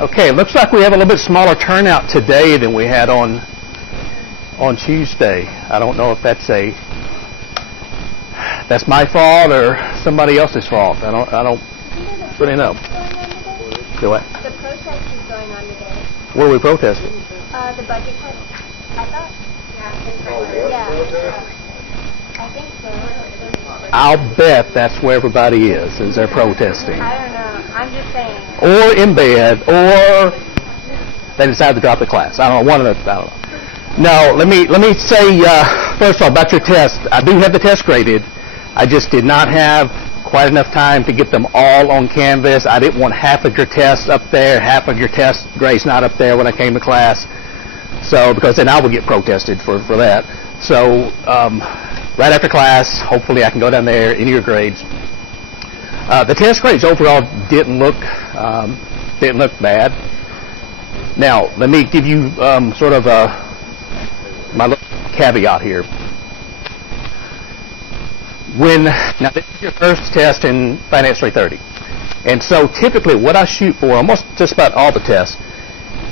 Okay, it looks like we have a little bit smaller turnout today than we had on Tuesday. I don't know if that's my fault or somebody else's fault. I don't really know. Do what? The protest is going on today. Where are we protesting? The budget cut. I thought. Yeah. I think so. I'll bet that's where everybody is they're protesting. I don't know. I'm just saying. Or in bed, or they decided to drop the class. I don't know, one of those, I don't know. No, let me say, first of all, about your test. I do have the test graded. I just did not have quite enough time to get them all on Canvas. I didn't want half of your tests up there, half of your test grades not up there when I came to class. So, because then I would get protested for that. So, right after class, hopefully I can go down there, into your grades. The test grades overall didn't look bad. Now, let me give you sort of my little caveat here. Now this is your first test in Finance 330, and so typically what I shoot for, almost just about all the tests,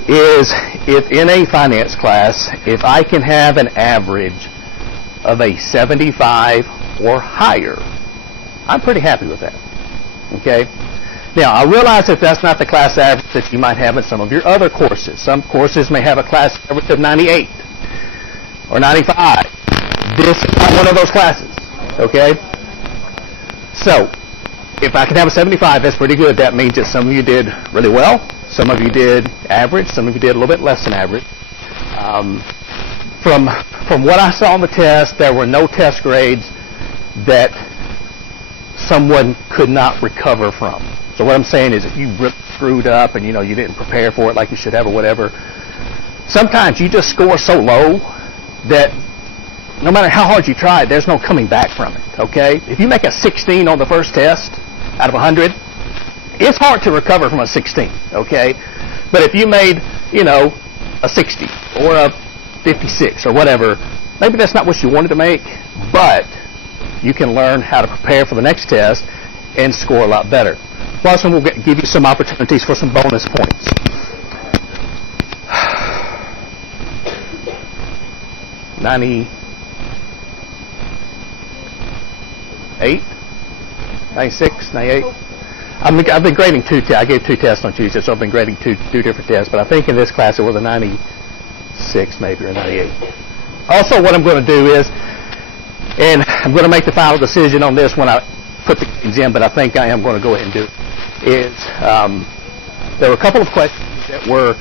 is if in a finance class, if I can have an average of a 75 or higher, I'm pretty happy with that. Okay? Now, I realize that that's not the class average that you might have in some of your other courses. Some courses may have a class average of 98 or 95. This is not one of those classes. Okay? So, if I can have a 75, that's pretty good. That means that some of you did really well. Some of you did average. Some of you did a little bit less than average. From what I saw on the test, there were no test grades that someone could not recover from. So what I'm saying is if you screwed up and you didn't prepare for it like you should have or whatever, sometimes you just score so low that no matter how hard you try, there's no coming back from it, okay? If you make a 16 on the first test out of 100, it's hard to recover from a 16, okay? But if you made, a 60 or a 56 or whatever, maybe that's not what you wanted to make, but you can learn how to prepare for the next test and score a lot better. Plus, we'll give you some opportunities for some bonus points. $98, 96, 98. I've been grading I gave two tests on Tuesday, so I've been grading two different tests. But I think in this class it was a 96 maybe or 98. Also, what I'm going to do is, and I'm going to make the final decision on this when I put the grades in, but I think I am going to go ahead and do it, is there were a couple of questions that were,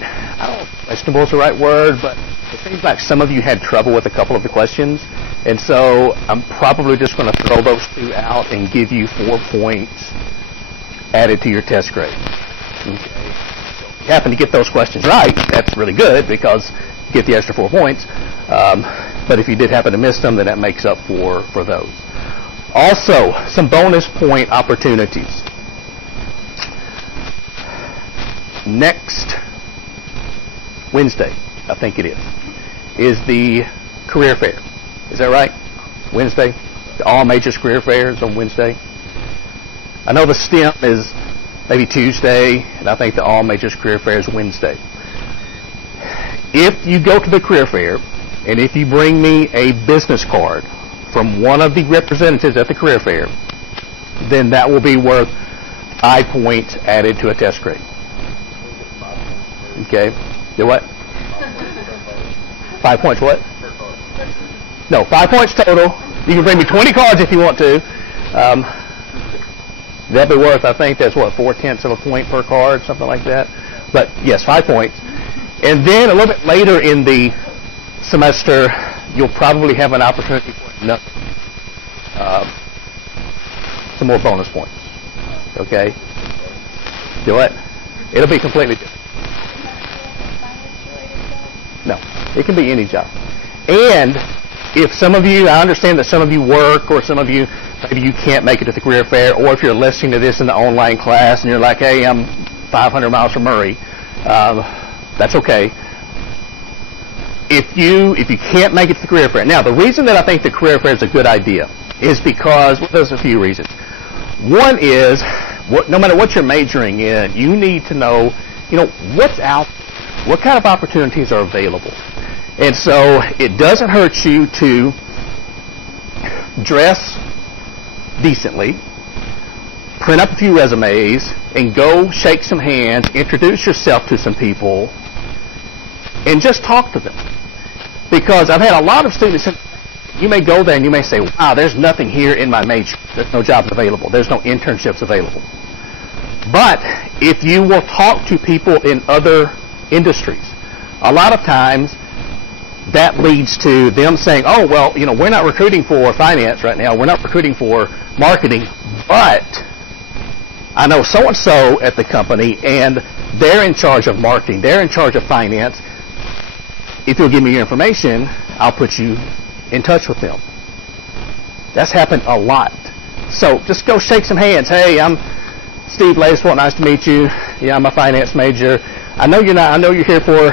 I don't know if questionable is the right word, but it seems like some of you had trouble with a couple of the questions, and so I'm probably just going to throw those two out and give you 4 points added to your test grade. Okay. If you happen to get those questions right, that's really good because you get the extra 4 points. But if you did happen to miss them, then that makes up for those. Also, some bonus point opportunities. Next Wednesday, I think it is the career fair. Is that right? Wednesday? All majors career fairs on Wednesday. I know the STEM is maybe Tuesday, and I think the all majors career fair is Wednesday. If you go to the career fair, and if you bring me a business card from one of the representatives at the career fair, then that will be worth 5 points added to a test grade. Okay? Do what? 5 points what? No, 5 points total. You can bring me 20 cards if you want to. That'd be worth, I think that's 4/10 of a point per card, something like that. But yes, 5 points. And then a little bit later in the semester, you'll probably have an opportunity for some more bonus points. Okay? Do what? It'll be completely different. No, it can be any job. And if some of you, I understand that some of you work, or some of you, maybe you can't make it to the career fair, or if you're listening to this in the online class and you're like, hey, I'm 500 miles from Murray, that's okay. If you can't make it to the career fair. Now, the reason that I think the career fair is a good idea is because, well, there's a few reasons. One is no matter what you're majoring in, you need to know, what's out, what kind of opportunities are available. And so it doesn't hurt you to dress decently, print up a few resumes, and go shake some hands, introduce yourself to some people, and just talk to them. Because I've had a lot of students, you may go there and you may say, wow, there's nothing here in my major. There's no jobs available. There's no internships available. But if you will talk to people in other industries, a lot of times that leads to them saying, oh, well, we're not recruiting for finance right now. We're not recruiting for marketing, but I know so-and-so at the company, and they're in charge of marketing. They're in charge of finance. If you'll give me your information, I'll put you in touch with them. That's happened a lot. So just go shake some hands. Hey, I'm Steve Lacewell. Nice to meet you. Yeah, I'm a finance major. I know you're not. I know you're here for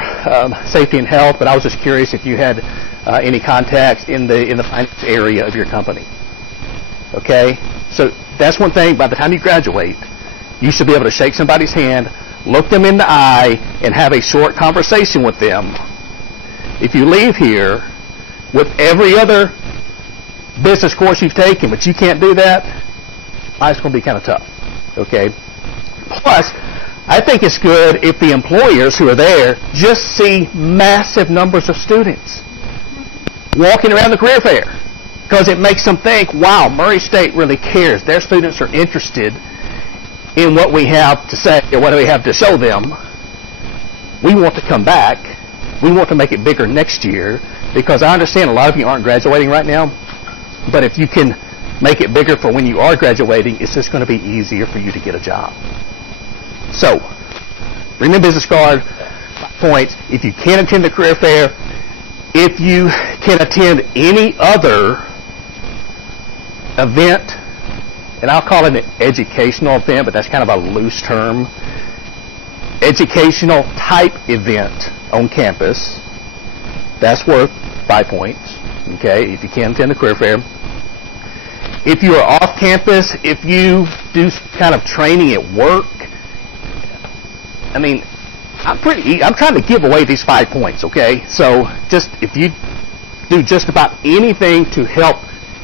safety and health, but I was just curious if you had any contacts in the finance area of your company. Okay, so that's one thing. By the time you graduate, you should be able to shake somebody's hand, look them in the eye, and have a short conversation with them. If you leave here with every other business course you've taken, but you can't do that, life's going to be kind of tough. Okay. Plus, I think it's good if the employers who are there just see massive numbers of students walking around the career fair, because it makes them think, wow, Murray State really cares. Their students are interested in what we have to say or what we have to show them. We want to come back. We want to make it bigger next year, because I understand a lot of you aren't graduating right now, but if you can make it bigger for when you are graduating, it's just going to be easier for you to get a job. So, bring the business card, points. If you can't attend the career fair, if you can attend any other event, and I'll call it an educational event, but that's kind of a loose term, educational type event on campus, that's worth 5 points, okay, if you can attend the career fair. If you are off campus, if you do kind of training at work, I mean, I'm trying to give away these 5 points, okay? So just if you do just about anything to help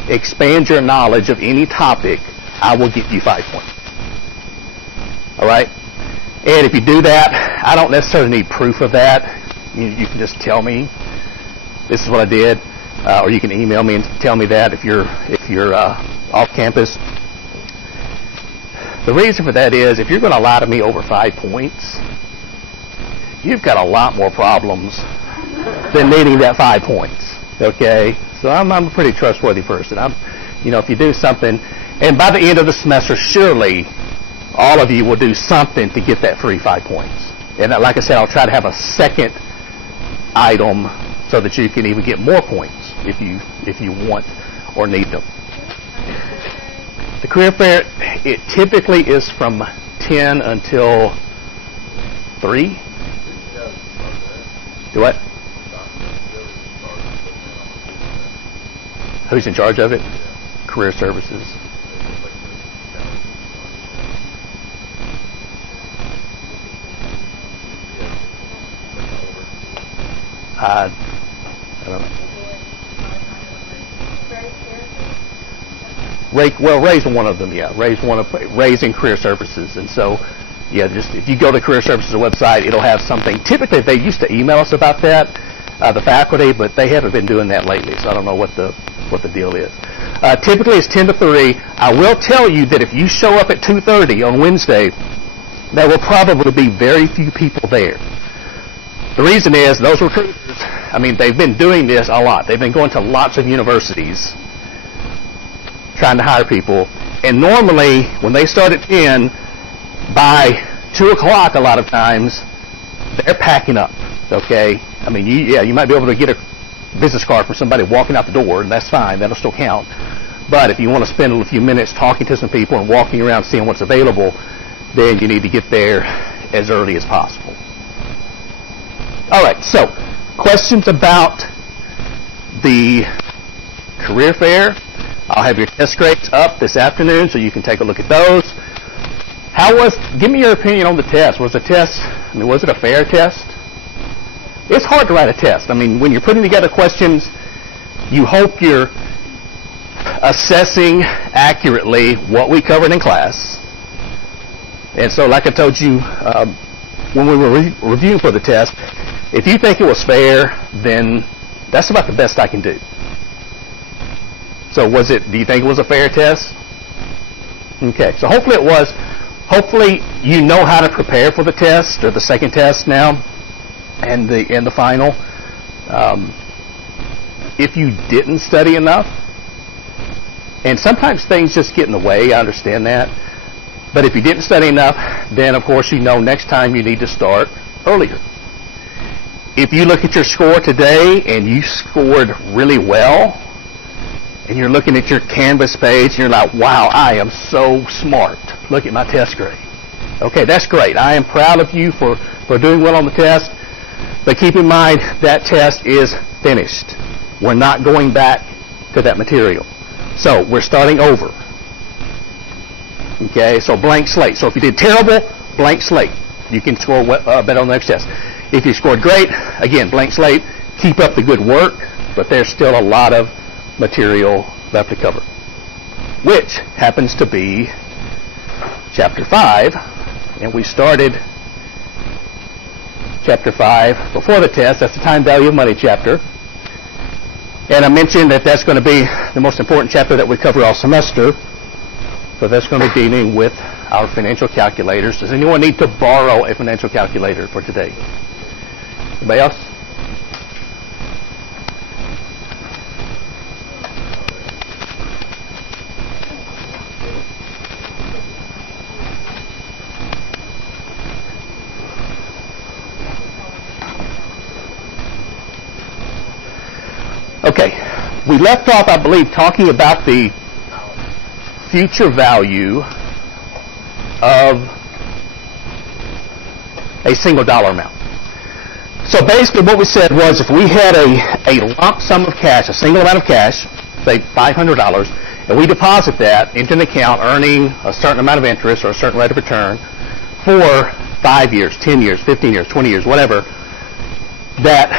expand your knowledge of any topic, I will give you 5 points. All right? And if you do that, I don't necessarily need proof of that. You can just tell me, this is what I did, or you can email me and tell me that if you're off campus. The reason for that is, if you're going to lie to me over 5 points, you've got a lot more problems than needing that 5 points. Okay, so I'm a pretty trustworthy person. If you do something, and by the end of the semester, surely all of you will do something to get that free 5 points. And like I said, I'll try to have a second item so that you can even get more points if you want or need them. The career fair, it typically is from 10 until 3. Do what? Who's in charge of it? Career Services. I don't know. Ray's one of them, yeah. Ray's in Career Services, and so, yeah, just if you go to Career Services website, it'll have something. Typically, they used to email us about that, the faculty, but they haven't been doing that lately, so I don't know what the deal is. Typically, it's 10 to 3. I will tell you that if you show up at 2:30 on Wednesday, there will probably be very few people there. The reason is those recruiters, they've been doing this a lot. They've been going to lots of universities trying to hire people. And normally, when they start at 10, by 2 o'clock a lot of times, they're packing up, okay? You might be able to get a business card from somebody walking out the door, and that's fine. That'll still count. But if you want to spend a few minutes talking to some people and walking around seeing what's available, then you need to get there as early as possible. All right, so questions about the career fair? I'll have your test grades up this afternoon so you can take a look at those. Give me your opinion on the test. Was it a fair test? It's hard to write a test. I mean, when you're putting together questions, you hope you're assessing accurately what we covered in class. And so, like I told you when we were reviewing for the test, if you think it was fair, then that's about the best I can do. So do you think it was a fair test? Okay, so hopefully it was. Hopefully you know how to prepare for the test or the second test now and the final. If you didn't study enough, and sometimes things just get in the way, I understand that. But if you didn't study enough, then of course you know next time you need to start earlier. If you look at your score today and you scored really well, and you're looking at your Canvas page and you're like, wow, I am so smart. Look at my test grade. Okay, that's great. I am proud of you for doing well on the test. But keep in mind, that test is finished. We're not going back to that material. So we're starting over. Okay, so blank slate. So if you did terrible, blank slate. You can score better on the next test. If you scored great, again, blank slate. Keep up the good work, but there's still a lot of material left to cover, which happens to be Chapter 5, and we started Chapter 5 before the test. That's the time value of money chapter. And I mentioned that that's going to be the most important chapter that we cover all semester. So that's going to be dealing with our financial calculators. Does anyone need to borrow a financial calculator for today? Anybody else? Okay, we left off, I believe, talking about the future value of a single dollar amount. So basically what we said was if we had a lump sum of cash, a single amount of cash, say $500, and we deposit that into an account earning a certain amount of interest or a certain rate of return for 5 years, 10 years, 15 years, 20 years, whatever, that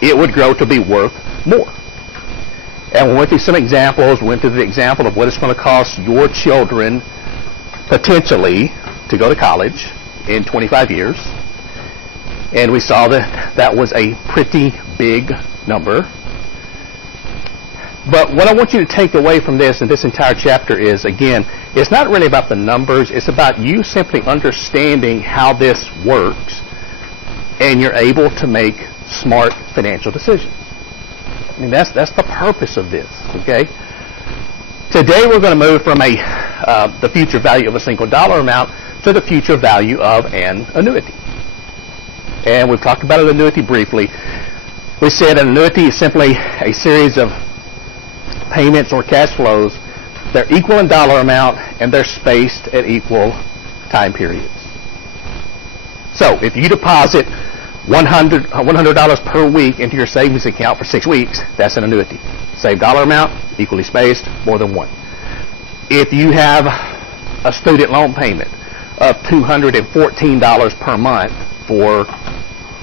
it would grow to be worth more. And we went through some examples. We went through the example of what it's going to cost your children potentially to go to college in 25 years. And we saw that that was a pretty big number. But what I want you to take away from this and this entire chapter is, again, it's not really about the numbers. It's about you simply understanding how this works and you're able to make smart financial decisions. I mean, that's the purpose of this, okay? Today we're going to move from the future value of a single dollar amount to the future value of an annuity. And we've talked about an annuity briefly. We said an annuity is simply a series of payments or cash flows. They're equal in dollar amount and they're spaced at equal time periods. So if you deposit $100 per week into your savings account for 6 weeks, that's an annuity. Same dollar amount, equally spaced, more than one. If you have a student loan payment of $214 per month for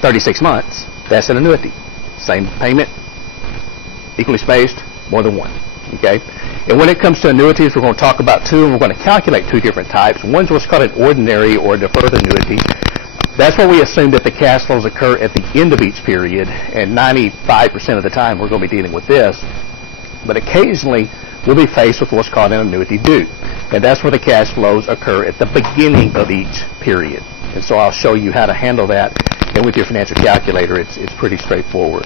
36 months, that's an annuity. Same payment, equally spaced, more than one. Okay? And when it comes to annuities, we're going to talk about two, and we're going to calculate two different types. One's what's called an ordinary or deferred annuity. That's where we assume that the cash flows occur at the end of each period, and 95% of the time we're going to be dealing with this. But occasionally we'll be faced with what's called an annuity due, and that's where the cash flows occur at the beginning of each period. And so I'll show you how to handle that, and with your financial calculator it's pretty straightforward.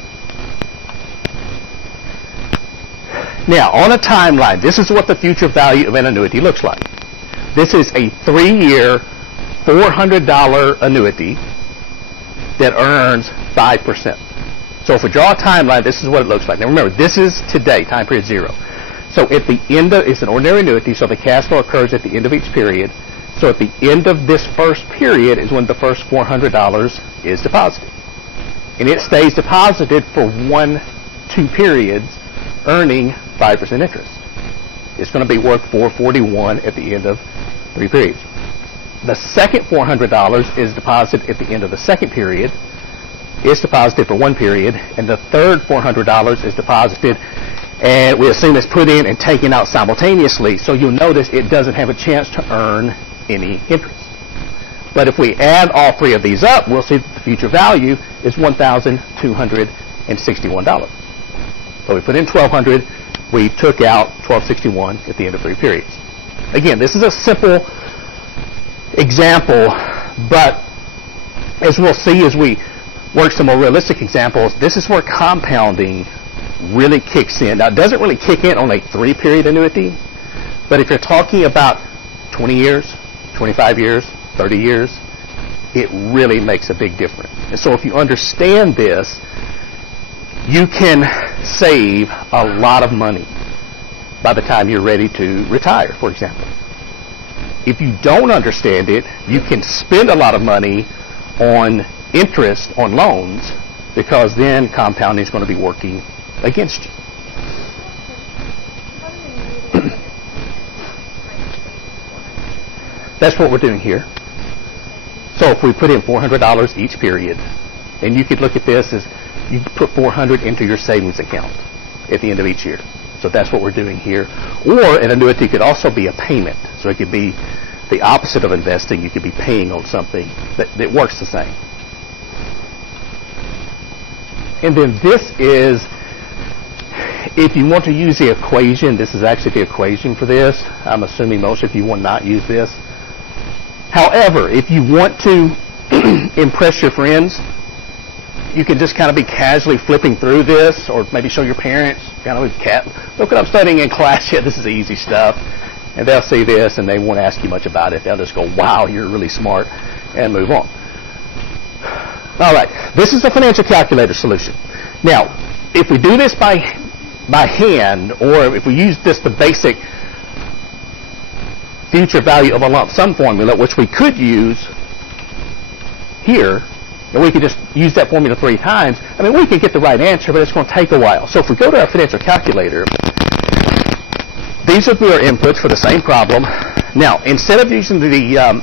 Now, on a timeline, this is what the future value of an annuity looks like. This is a 3-year $400 annuity that earns 5%. So if we draw a timeline, this is what it looks like. Now remember, this is today, time period 0. So at the end of, it's an ordinary annuity, so the cash flow occurs at the end of each period. So at the end of this first period is when the first $400 is deposited. And it stays deposited for 2 periods, earning 5% interest. It's going to be worth $441 at the end of 3 periods. The second $400 is deposited at the end of the second period. It's deposited for one period, and the third $400 is deposited, and we assume it's put in and taken out simultaneously, so you'll notice it doesn't have a chance to earn any interest. But if we add all three of these up, we'll see that the future value is $1,261. So we put in $1,200, we took out $1,261 at the end of 3 periods. Again, this is a simple example, but as we'll see as we work some more realistic examples, this is where compounding really kicks in. Now, it doesn't really kick in on a 3-period annuity, but if you're talking about 20 years, 25 years, 30 years, it really makes a big difference. And so if you understand this, you can save a lot of money by the time you're ready to retire, for example. If you don't understand it, you can spend a lot of money on interest on loans, because then compounding is going to be working against you. That's what we're doing here. So if we put in $400 each period, and you could look at this as you put $400 into your savings account at the end of each year. So that's what we're doing here. Or an annuity could also be a payment. So it could be the opposite of investing. You could be paying on something that works the same. And then this is, if you want to use the equation, this is actually the equation for this. I'm assuming most of you will not use this. However, if you want to impress your friends, you can just kind of be casually flipping through this, or maybe show your parents, kind of look what I'm studying in class. Yeah, this is easy stuff. And they'll see this, and they won't ask you much about it. They'll just go, wow, you're really smart, and move on. All right, this is the financial calculator solution. Now, if we do this by hand, or if we use this, the basic future value of a lump sum formula, which we could use here, and we could just use that formula 3 times, I mean, we could get the right answer, but it's going to take a while. So if we go to our financial calculator, these would be our inputs for the same problem. Now, instead of using the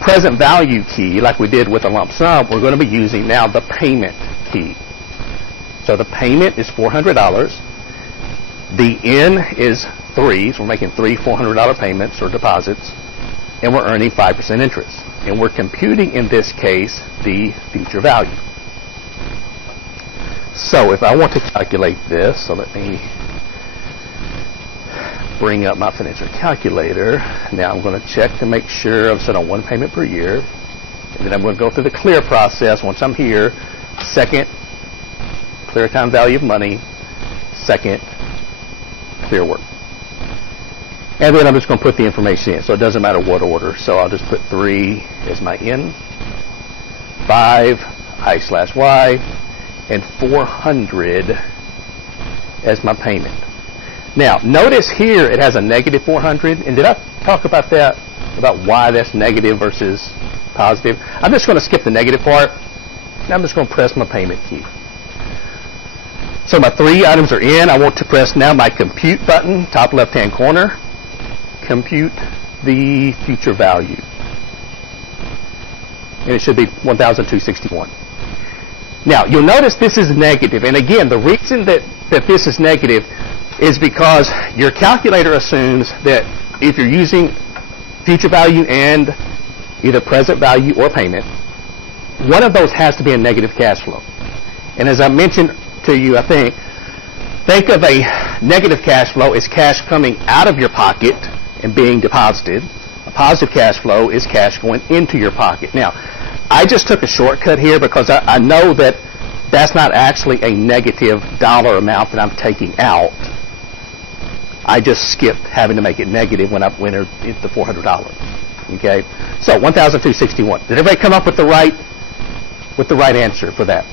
present value key like we did with a lump sum, we're going to be using now the payment key. So the payment is $400. The N is 3, so we're making 3 $400 payments or deposits, and we're earning 5% interest. And we're computing, in this case, the future value. So if I want to calculate this, so let me bring up my financial calculator. Now I'm going to check to make sure I'm set on 1 payment per year. And then I'm going to go through the clear process. Once I'm here, second, clear time value of money, second, clear work. And then I'm just going to put the information in, so it doesn't matter what order. So I'll just put 3 as my N, 5, I/Y, and 400 as my payment. Now, notice here it has a negative 400, and did I talk about that, about why that's negative versus positive? I'm just going to skip the negative part, and I'm just going to press my payment key. So my 3 items are in. I want to press now my compute button, top left-hand corner. Compute the future value. And it should be 1,261. Now, you'll notice this is negative. And again, the reason that this is negative is because your calculator assumes that if you're using future value and either present value or payment, one of those has to be a negative cash flow. And as I mentioned to you, I think of a negative cash flow as cash coming out of your pocket and being deposited. A positive cash flow is cash going into your pocket. Now, I just took a shortcut here because I know that that's not actually a negative dollar amount that I'm taking out. I just skipped having to make it negative when I entered the $400. Okay, so 1,261. Did everybody come up with the right answer for that?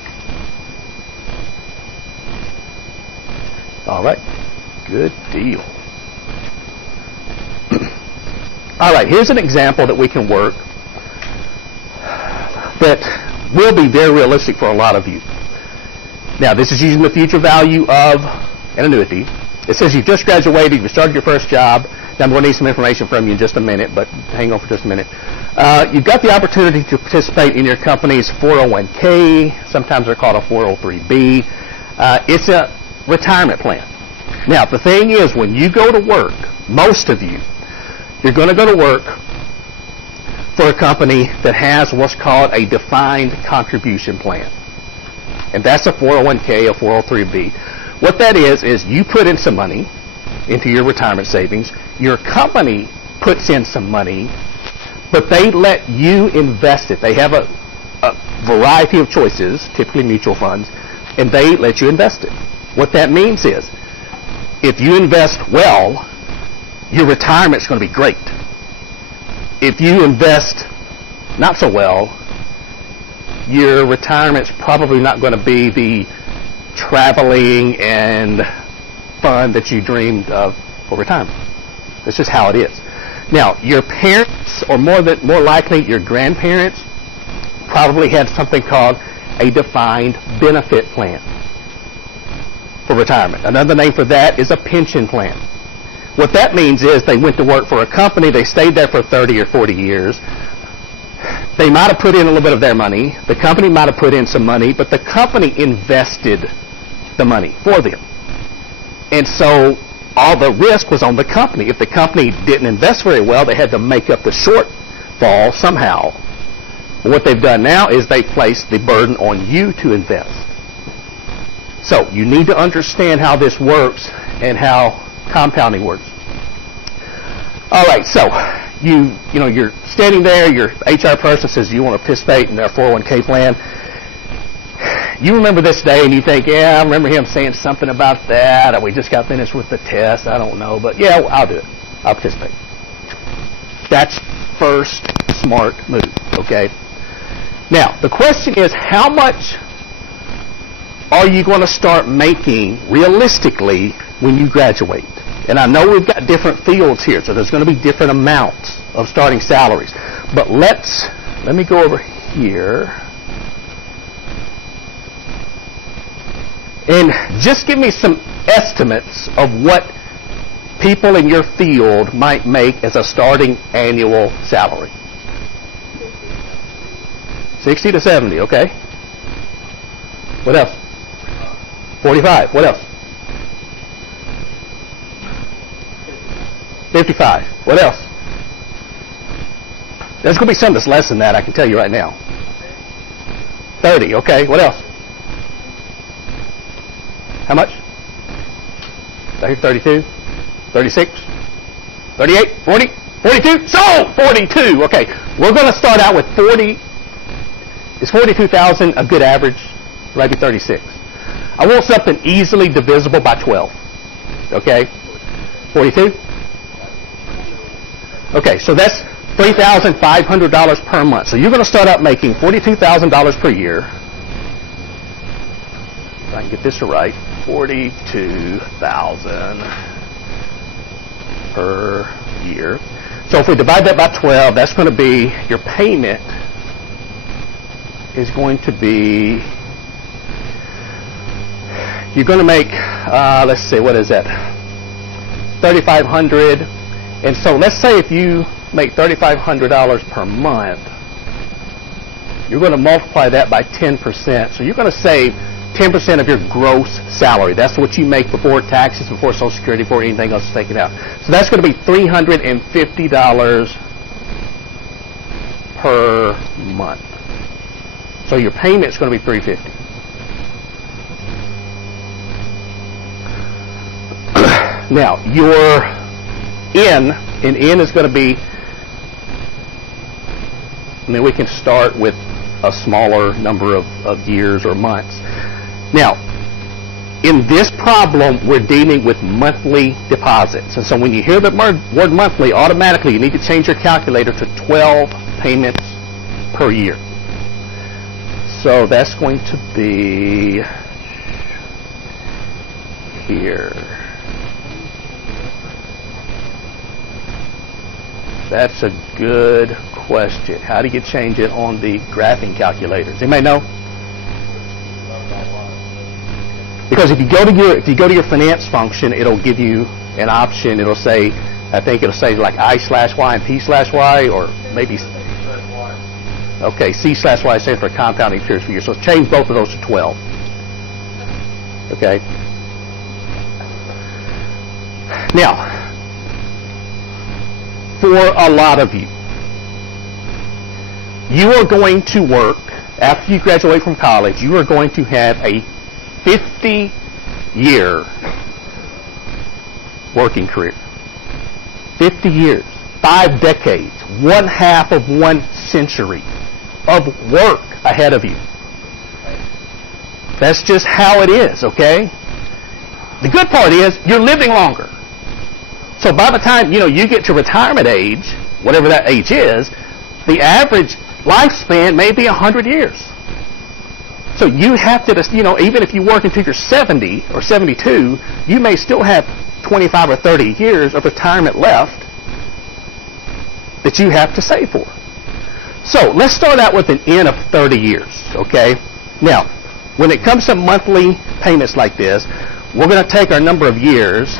All right, good deal. All right, here's an example that we can work that will be very realistic for a lot of you. Now, this is using the future value of an annuity. It says you've just graduated, you started your first job. Now, I'm going to need some information from you in just a minute, but hang on for just a minute. You've got the opportunity to participate in your company's 401k. Sometimes they're called a 403b. It's a retirement plan. Now, the thing is, when you go to work, most of you, you're going to go to work for a company that has what's called a defined contribution plan. And that's a 401k, a 403b. What that is you put in some money into your retirement savings. Your company puts in some money, but they let you invest it. They have a variety of choices, typically mutual funds, and they let you invest it. What that means is, if you invest well, your retirement's going to be great. If you invest not so well, your retirement's probably not going to be the traveling and fun that you dreamed of for retirement. That's just how it is. Now, your parents, or more likely your grandparents, probably had something called a defined benefit plan for retirement. Another name for that is a pension plan. What that means is they went to work for a company, they stayed there for 30 or 40 years. They might have put in a little bit of their money, the company might have put in some money, but the company invested the money for them. And so all the risk was on the company. If the company didn't invest very well, they had to make up the shortfall somehow. What they've done now is they placed the burden on you to invest. So you need to understand how this works and how compounding works. All right, so you're standing there, your HR person says you want to participate in their 401k plan. You remember this day and you think, yeah, I remember him saying something about that, or we just got finished with the test, I don't know, but yeah, I'll do it. I'll participate. That's first smart move, okay? Now, the question is, how much are you going to start making realistically when you graduate? And I know we've got different fields here, so there's going to be different amounts of starting salaries. But let me go over here. And just give me some estimates of what people in your field might make as a starting annual salary. 60 to 70, okay? What else? 45. What else? 55. What else? There's going to be some that's less than that, I can tell you right now. 30, okay. What else? How much? 32, 36, 38, 40, 42. So, 42. Okay, we're going to start out with 40. Is 42,000 a good average? Maybe 36. I want something easily divisible by 12. Okay? 42? Okay, so that's $3,500 per month. So you're going to start out making $42,000 per year. If I can get this right, 42,000 per year. So if we divide that by 12, that's going to be, your payment is going to be, you're going to make, let's see, what is that? $3,500. And so let's say if you make $3,500 per month, you're going to multiply that by 10%. So you're going to save 10% of your gross salary. That's what you make before taxes, before Social Security, before anything else is taken out. So that's going to be $350 per month. So your payment is going to be $350. Now, your in is going to be, we can start with a smaller number of years or months. Now, in this problem, we're dealing with monthly deposits. And so when you hear the word monthly, automatically you need to change your calculator to 12 payments per year. So that's going to be here. That's a good question. How do you change it on the graphing calculators? Anybody know? Because if you go to your finance function, it'll give you an option. It'll say, I think it'll say like I/Y and P/Y, or maybe Okay, C/Y stands for compounding periods per year. So change both of those to 12. Okay. Now, for a lot of you, you are going to work, after you graduate from college, you are going to have a 50-year working career. 50 years, 5 decades, 1/2 of 1 century of work ahead of you. That's just how it is, okay? The good part is you're living longer. So by the time, you get to retirement age, whatever that age is, the average lifespan may be 100 years. So you have to, even if you work until you're 70 or 72, you may still have 25 or 30 years of retirement left that you have to save for. So let's start out with an N of 30 years, okay? Now, when it comes to monthly payments like this, we're going to take our number of years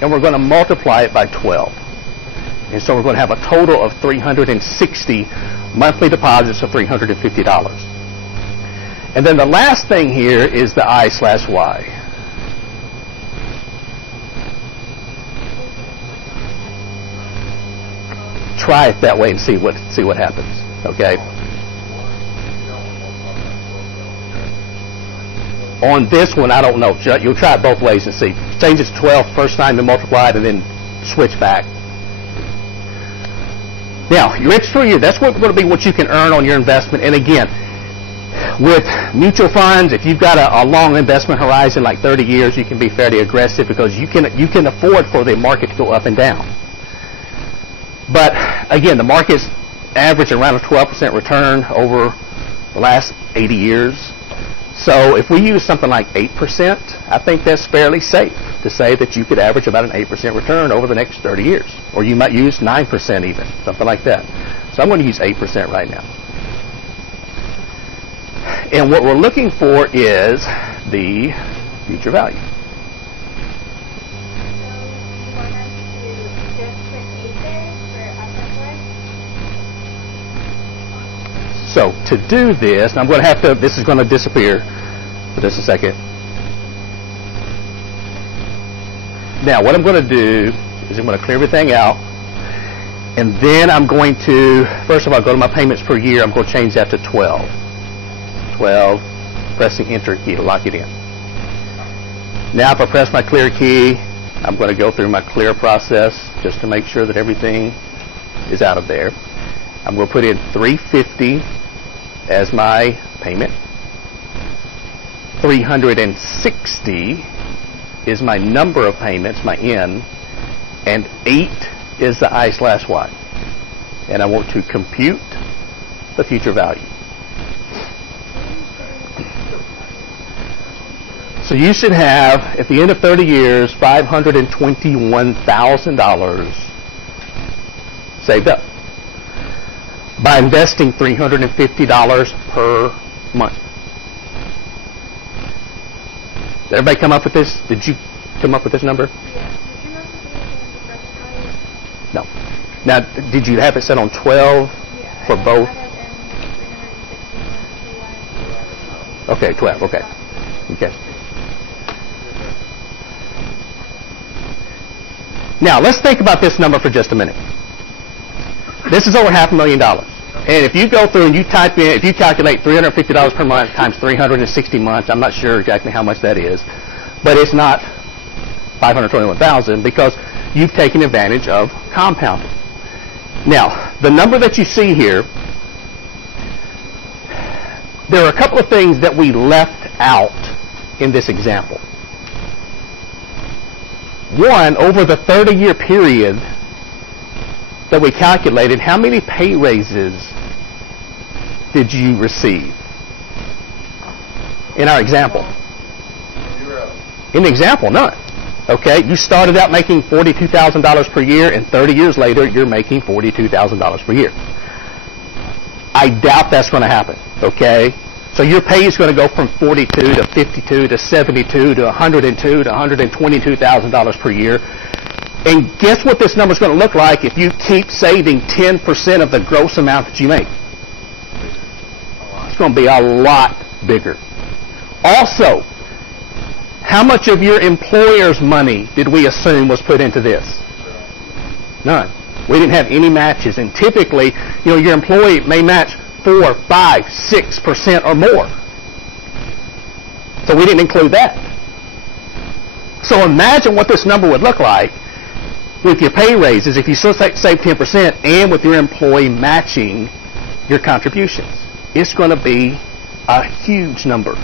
and we're going to multiply it by 12. And so we're going to have a total of 360 monthly deposits of $350. And then the last thing here is the I/Y. Try it that way and see what happens, okay? On this one, I don't know. You'll try it both ways and see. Change it to 12 first time and multiply it, and then switch back. Now, your interest per year, that's going to be what you can earn on your investment. And again, with mutual funds, if you've got a long investment horizon, like 30 years, you can be fairly aggressive because you can afford for the market to go up and down. But again, the market's average around a 12% return over the last 80 years. So if we use something like 8%, I think that's fairly safe to say that you could average about an 8% return over the next 30 years. Or you might use 9% even, something like that. So I'm going to use 8% right now. And what we're looking for is the future value. So to do this, and I'm going to have to, this is going to disappear for just a second. Now what I'm going to do is I'm going to clear everything out, and then I'm going to, first of all, go to my payments per year. I'm going to change that to 12. 12, pressing enter key to lock it in. Now if I press my clear key, I'm going to go through my clear process just to make sure that everything is out of there. I'm going to put in $350 as my payment. $360 is my number of payments, my N, and 8 is the I/Y. And I want to compute the future value. So you should have, at the end of 30 years, $521,000 saved up by investing $350 per month. Did everybody come up with this? Did you come up with this number? Yeah. Did you know No. Now, did you have it set on 12 for both? Okay, 12. Okay. Okay. Now, let's think about this number for just a minute. This is over $500,000. And if you go through and you type in, if you calculate $350 per month times 360 months, I'm not sure exactly how much that is, but it's not $521,000 because you've taken advantage of compounding. Now, the number that you see here, there are a couple of things that we left out in this example. One, over the 30-year period that we calculated, how many pay raises did you receive? In our example. 0. In the example, none. Okay, you started out making $42,000 per year, and 30 years later, you're making $42,000 per year. I doubt that's going to happen. Okay, so your pay is going to go from $42,000 to $52,000 to $72,000 to $102,000 to $122,000 per year. And guess what this number is going to look like if you keep saving 10% of the gross amount that you make? It's going to be a lot bigger. Also, how much of your employer's money did we assume was put into this? None. We didn't have any matches, and typically, your employee may match 4, 5, 6% or more. So we didn't include that. So imagine what this number would look like with your pay raises if you still save 10% and with your employee matching your contributions. It's going to be a huge number.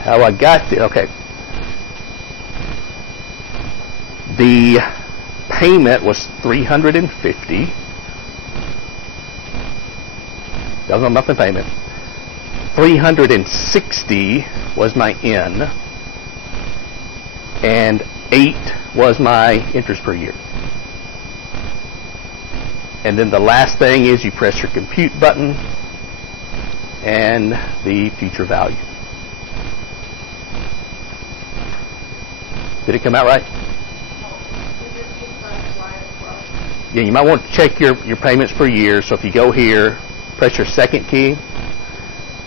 How I got there? Okay. The payment was $350. That was my monthly payment. $360 was my in, and $8 was my interest per year. And then the last thing is you press your compute button and the future value. Did it come out right? Yeah, you might want to check your payments per year. So if you go here, press your second key,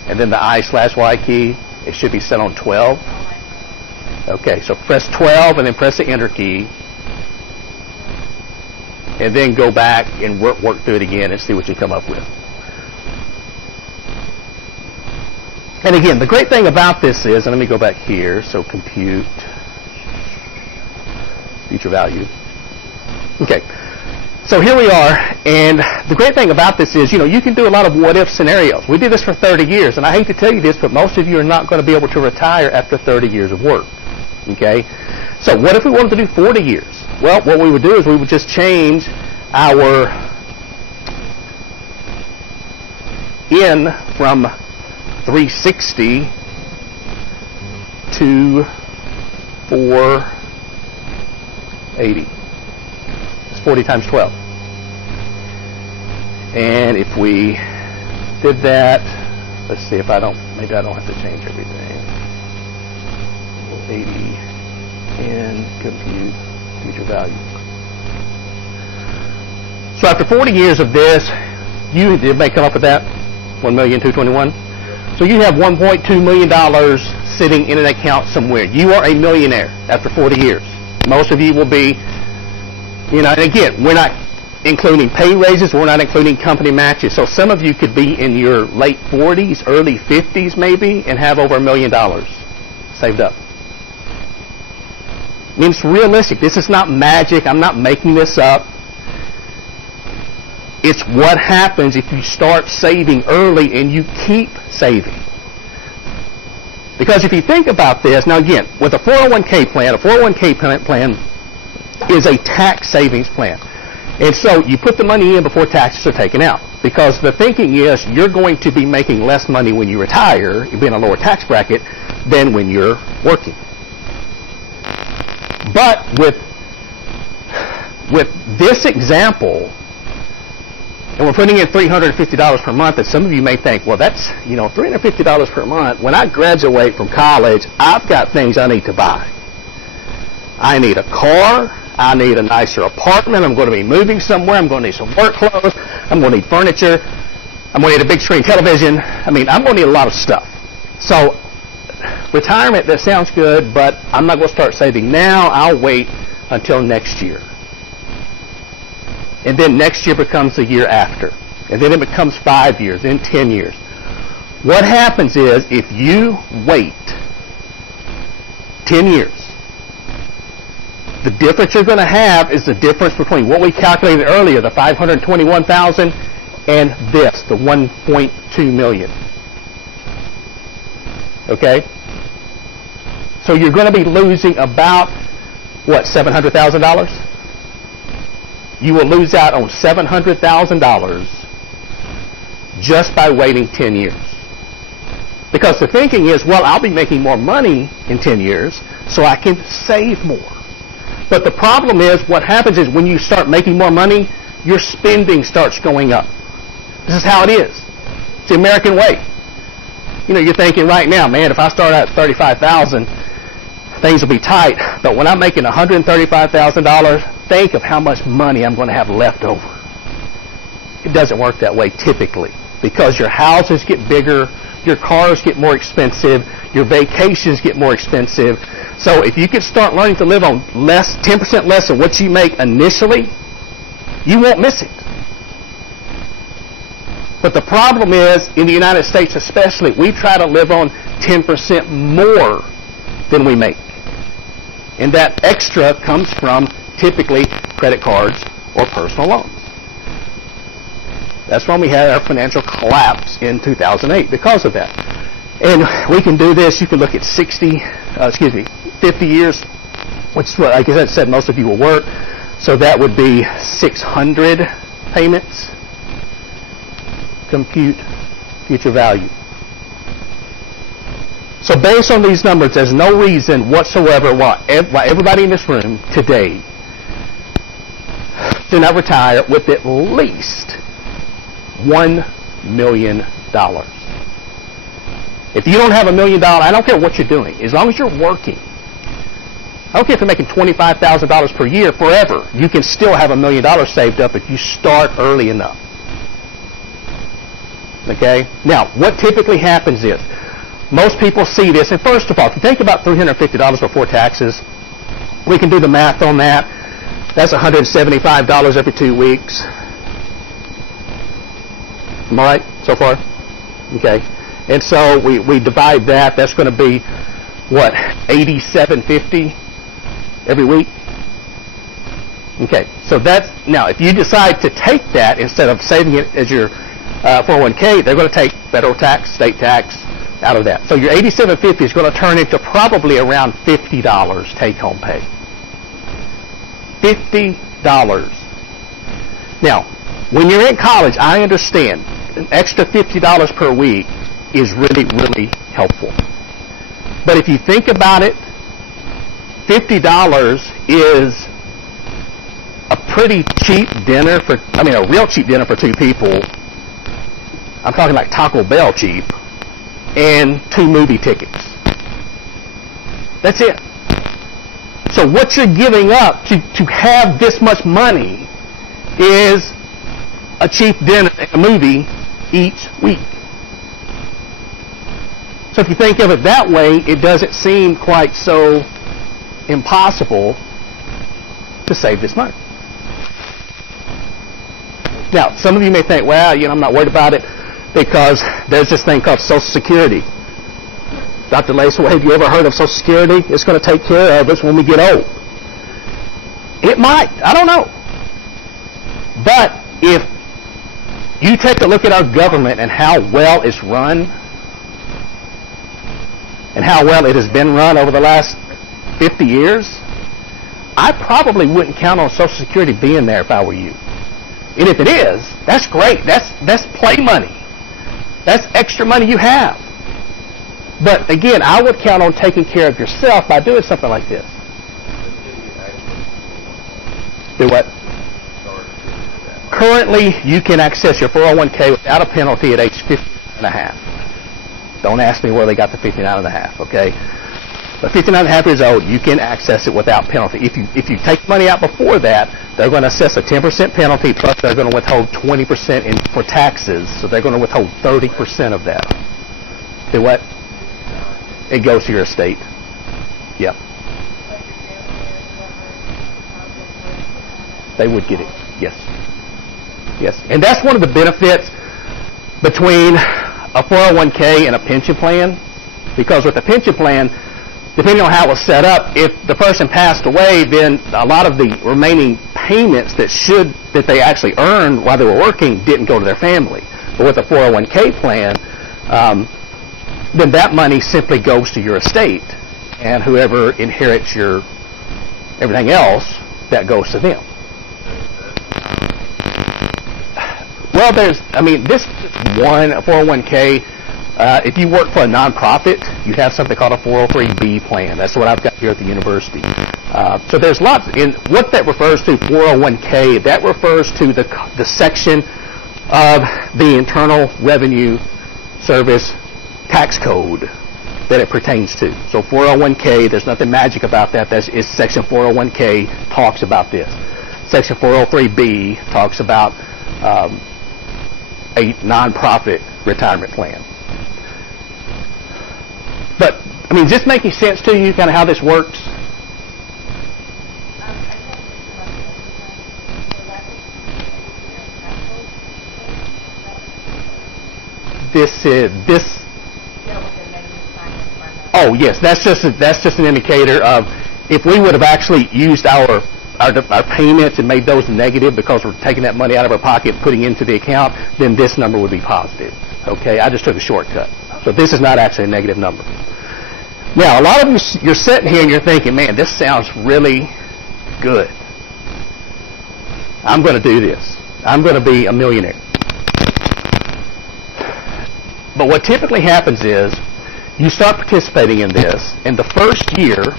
and then the I/Y key, it should be set on 12. Okay, so press 12 and then press the enter key. And then go back and work through it again and see what you come up with. And again, the great thing about this is, and let me go back here, so compute future value. Okay, so here we are, and the great thing about this is, you can do a lot of what-if scenarios. We did this for 30 years, and I hate to tell you this, but most of you are not going to be able to retire after 30 years of work. Okay, so what if we wanted to do 40 years? Well, what we would do is we would just change our in from 360 to 480. It's 40 times 12. And if we did that, let's see if maybe I don't have to change everything. 80 and compute future value. So after 40 years of this, you may come up with that, $1,221,000. So you have $1.2 million sitting in an account somewhere. You are a millionaire after 40 years. Most of you will be, and again, we're not including pay raises, we're not including company matches. So some of you could be in your late 40s, early 50s maybe, and have over $1 million saved up. I mean, it's realistic. This is not magic. I'm not making this up. It's what happens if you start saving early and you keep saving. Because if you think about this, now again, with a 401k plan, a 401k plan is a tax savings plan. And so you put the money in before taxes are taken out. Because the thinking is you're going to be making less money when you retire, you'll be in a lower tax bracket, than when you're working. But with this example, and we're putting in $350 per month, and some of you may think, well, that's, $350 per month. When I graduate from college, I've got things I need to buy. I need a car. I need a nicer apartment. I'm going to be moving somewhere. I'm going to need some work clothes. I'm going to need furniture. I'm going to need a big screen television. I'm going to need a lot of stuff. So retirement, that sounds good, but I'm not going to start saving now. I'll wait until next year. And then next year becomes the year after. And then it becomes 5 years, then 10 years. What happens is if you wait 10 years, the difference you're going to have is the difference between what we calculated earlier, the $521,000, and this, the $1.2 million. Okay? So you're going to be losing about, $700,000? You will lose out on $700,000 just by waiting 10 years. Because the thinking is, I'll be making more money in 10 years, so I can save more. But the problem is, what happens is when you start making more money, your spending starts going up. This is how it is. It's the American way. You're thinking right now, man, if I start out at $35,000, things will be tight. But when I'm making $135,000, think of how much money I'm going to have left over. It doesn't work that way typically, because your houses get bigger, your cars get more expensive, your vacations get more expensive. So if you could start learning to live on 10% less than what you make initially, you won't miss it. But the problem is, in the United States especially, we try to live on 10% more than we make. And that extra comes from typically credit cards or personal loans. That's when we had our financial collapse in 2008 because of that. And we can do this. You can look at 50 years, which is what, like I said, most of you will work. So that would be 600 payments. Compute future value. So based on these numbers, there's no reason whatsoever why everybody in this room today do not retire with at least $1 million. If you don't have $1 million, I don't care what you're doing, as long as you're working. I don't care if you're making $25,000 per year forever. You can still have $1 million saved up if you start early enough. Okay? Now, what typically happens is, most people see this, and first of all, if you think about $350 before taxes, we can do the math on that. That's $175 every 2 weeks. Am I right so far? Okay. And so we divide that. That's going to be, what, $87.50 every week? Okay. So that's, now, if you decide to take that instead of saving it as your 401k, they're going to take federal tax, state tax out of that. So your $87.50 is going to turn into probably around $50 take-home pay. $50. Now, when you're in college, I understand an extra $50 per week is really, really helpful. But if you think about it, $50 is a pretty cheap dinner a real cheap dinner for two people. I'm talking like Taco Bell cheap, and 2 movie tickets. That's it. So what you're giving up to have this much money is a cheap dinner and a movie each week. So if you think of it that way, it doesn't seem quite so impossible to save this money. Now, some of you may think, well, I'm not worried about it because there's this thing called Social Security. Dr. Laceway, have you ever heard of Social Security? It's going to take care of us when we get old. It might. I don't know. But if you take a look at our government and how well it's run, and how well it has been run over the last 50 years, I probably wouldn't count on Social Security being there if I were you. And if it is, that's great. That's play money. That's extra money you have. But again, I would count on taking care of yourself by doing something like this. Do what? Currently, you can access your 401k without a penalty at age 59.5. Don't ask me where they got the 59.5, okay? But 59.5 years old, you can access it without penalty. If you take money out before that, they're going to assess a 10% penalty, plus they're going to withhold 20% for taxes, so they're going to withhold 30% of that. Do what? It goes to your estate. Yep. They would get it. Yes. Yes. And that's one of the benefits between a 401k and a pension plan, because with a pension plan, depending on how it was set up, if the person passed away, then a lot of the remaining payments that they actually earned while they were working didn't go to their family. But with a 401k plan, then that money simply goes to your estate, and whoever inherits your everything else, that goes to them. Well, this is one, a 401k. If you work for a nonprofit, you have something called a 403B plan. That's what I've got here at the university. So there's lots. In what that refers to, 401k, that refers to the section of the Internal Revenue Service tax code that it pertains to. So 401k, there's nothing magic about that. It's Section 401k talks about this. Section 403B talks about a nonprofit retirement plan. But, I mean, is this making sense to you, kind of how this works? This. Oh yes, that's just an indicator of if we would have actually used our payments and made those negative because we're taking that money out of our pocket and putting it into the account, then this number would be positive. Okay, I just took a shortcut. So this is not actually a negative number. Now, a lot of you, you're sitting here and you're thinking, man, this sounds really good. I'm going to do this. I'm going to be a millionaire. But what typically happens is you start participating in this, and the first year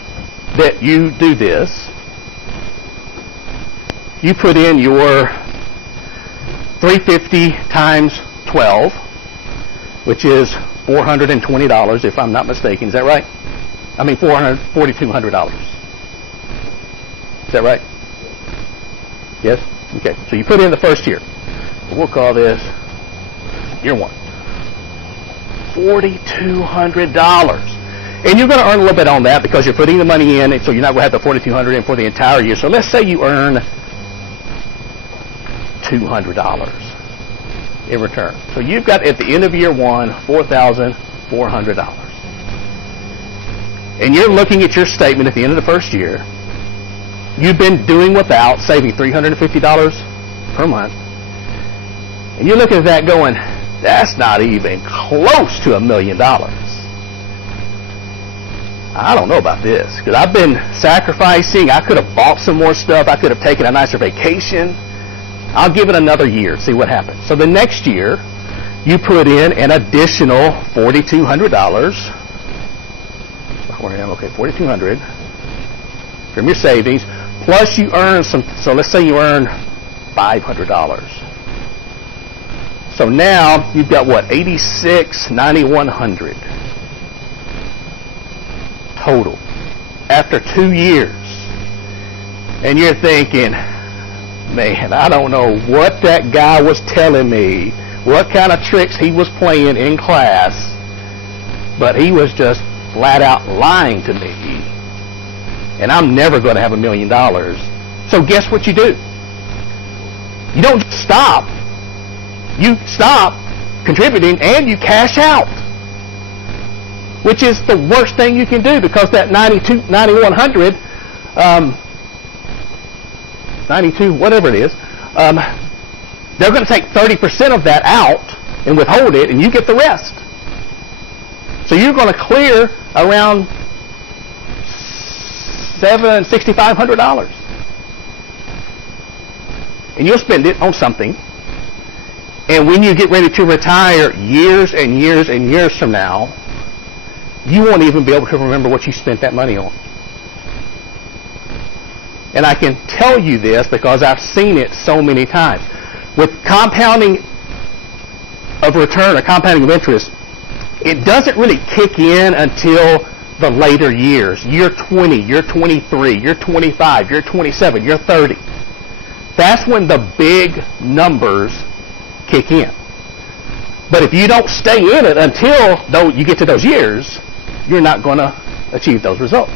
that you do this, you put in your $350 times 12, which is $420, if I'm not mistaken. Is that right? I mean, $4,200. Is that right? Yes? Okay. So you put in the first year. We'll call this year one. $4,200. And you're going to earn a little bit on that because you're putting the money in, and so you're not going to have the $4,200 in for the entire year. So let's say you earn $200 in return. So you've got, at the end of year one, $4,400. And you're looking at your statement at the end of the first year. You've been doing without, saving $350 per month. And you're looking at that going, that's not even close to $1 million. I don't know about this, because I've been sacrificing. I could have bought some more stuff. I could have taken a nicer vacation. I'll give it another year, see what happens. So the next year, you put in an additional $4,200. Where I am, okay, $4,200 from your savings, plus you earn some. So let's say you earn $500. So now you've got what, $86,900 total after 2 years. And you're thinking, man, I don't know what that guy was telling me, what kind of tricks he was playing in class, but he was just flat out lying to me. And I'm never going to have $1 million. So guess what you do? You don't just stop. You stop contributing and you cash out, which is the worst thing you can do, because that 9,100, 92, whatever it is, they're going to take 30% of that out and withhold it, and you get the rest. So you're going to clear around $6,500, and you'll spend it on something. And when you get ready to retire years and years and years from now, you won't even be able to remember what you spent that money on. And I can tell you this because I've seen it so many times. With compounding of return or compounding of interest, it doesn't really kick in until the later years. Year 20, year 23, year 25, year 27, year 30. That's when the big numbers kick in. But if you don't stay in it until you get to those years, you're not going to achieve those results.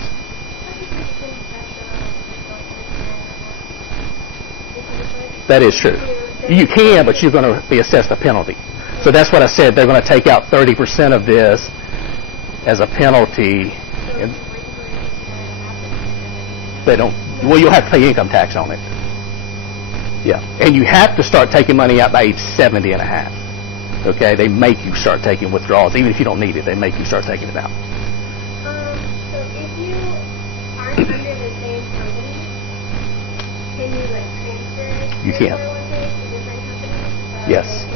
That is true. You can, but you're going to be assessed a penalty. So that's what I said. They're going to take out 30% of this as a penalty. And they don't. Well, you'll have to pay income tax on it. Yeah, and you have to start taking money out by age 70 and a half. Okay, they make you start taking withdrawals, even if you don't need it. They make you start taking it out. So if you aren't under the same company, can you transfer it? You can. To different companies? Yes. If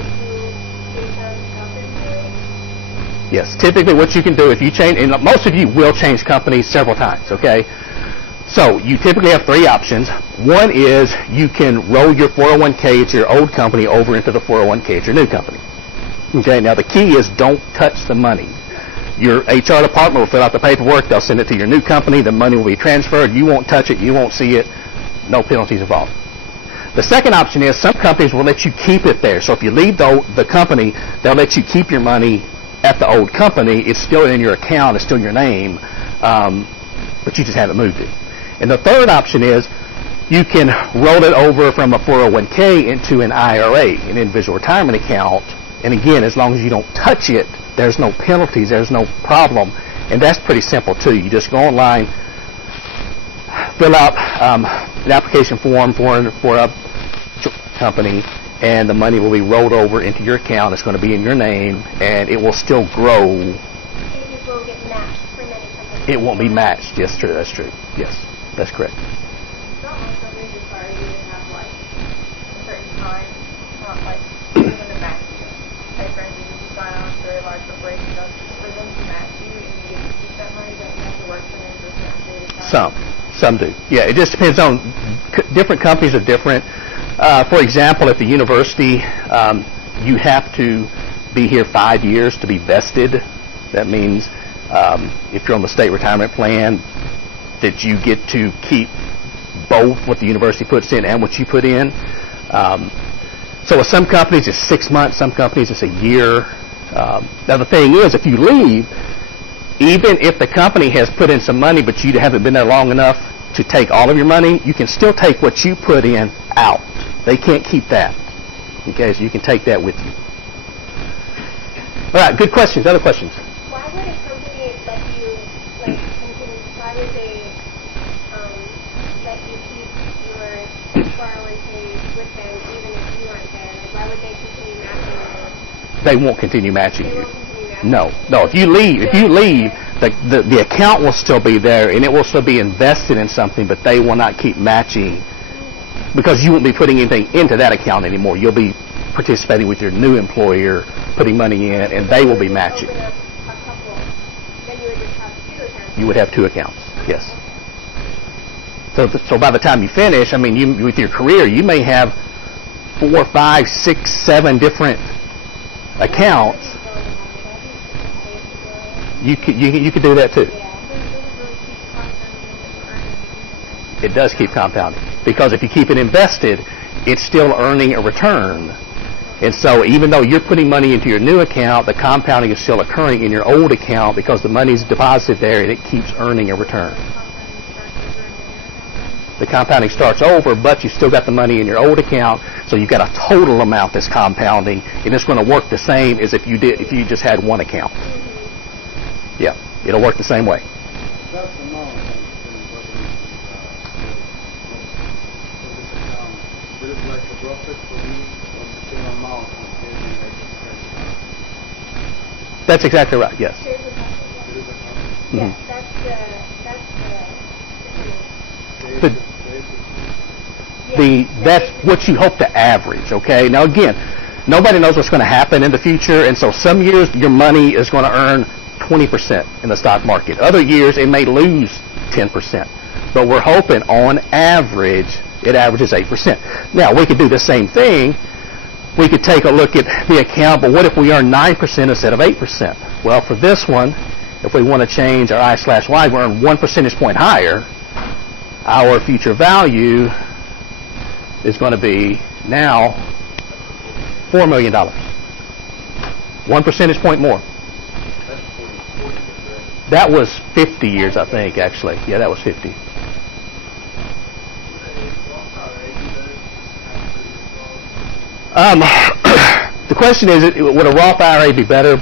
you change companies? Yes. Typically, what you can do if you change, and most of you will change companies several times. Okay. So you typically have three options. One is you can roll your 401k at your old company over into the 401k at your new company. Okay, now the key is don't touch the money. Your HR department will fill out the paperwork. They'll send it to your new company. The money will be transferred. You won't touch it. You won't see it. No penalties involved. The second option is some companies will let you keep it there. So if you leave the company, they'll let you keep your money at the old company. It's still in your account. It's still your name, but you just haven't moved it. And the third option is you can roll it over from a 401k into an IRA, an individual retirement account. And again, as long as you don't touch it, there's no penalties, there's no problem. And that's pretty simple too. You just go online, fill out an application form for a company, and the money will be rolled over into your account. It's going to be in your name, and it will still grow. It just won't get matched for many companies. It won't be matched. Yes, true. That's true. Yes, that's correct. Not all companies require you to have like a certain time, not like they're going to match you. Say for instance, if you sign on to a large corporation, for them to match you and you get to keep that money, don't you have to work for them for a certain period of time? Some do. Yeah, it just depends on different companies are different. For example, at the university, you have to be here 5 years to be vested. That means if you're on the state retirement plan, that you get to keep both what the university puts in and what you put in. So with some companies it's 6 months, some companies it's a year. Now the thing is, if you leave, even if the company has put in some money but you haven't been there long enough to take all of your money, you can still take what you put in out. They can't keep that. Okay, so you can take that with you. All right, good questions. Other questions? Why would a company let you, like, continue, why would they let you keep your 401k with them even if you aren't there? Like, why would they continue matching you? They won't continue matching They you. won't continue matching No, you? no. If you leave, the account will still be there and it will still be invested in something, but they will not keep matching because you won't be putting anything into that account anymore. You'll be participating with your new employer, putting money in, and they will be matching. Open up a couple, then you would just have 2 accounts. You would have 2 accounts. Yes. So by the time you finish, I mean, with your career, you may have 4, 5, 6, 7 different accounts. You could do that too. It does keep compounding because if you keep it invested, it's still earning a return. And so even though you're putting money into your new account, the compounding is still occurring in your old account because the money's deposited there and it keeps earning a return. The compounding starts over, but you still got the money in your old account, so you've got a total amount that's compounding, and it's going to work the same as if you just had one account. Yeah, it'll work the same way. That's the amount there is like a profit for me on the same amount I'm paying like a That's exactly right. Yes. Here's the question. there is a Yes, Mhm. That's what you hope to average. Okay. Now again, nobody knows what's going to happen in the future, and so some years your money is going to earn 20% in the stock market. Other years it may lose 10%. But we're hoping on average it averages 8%. Now we could do the same thing. We could take a look at the account, but what if we earn 9% instead of 8%? Well, for this one, if we want to change our I/Y, we earn 1 percentage point higher. Our future value is going to be now $4 million. 1 percentage point more. That's 40%. That was 50 years, I think, actually. Yeah, that was 50. The question is, would a Roth IRA be better?